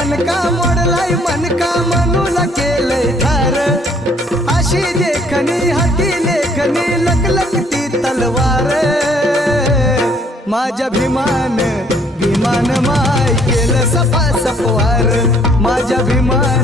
दणका मोडलाय मनका मनूला केलंय ठार अशी देखणी हाती लेखणी लकलकती तलवार माझ्या भीमान भीमान माय केलं सफा सफवार माझ्या भीमान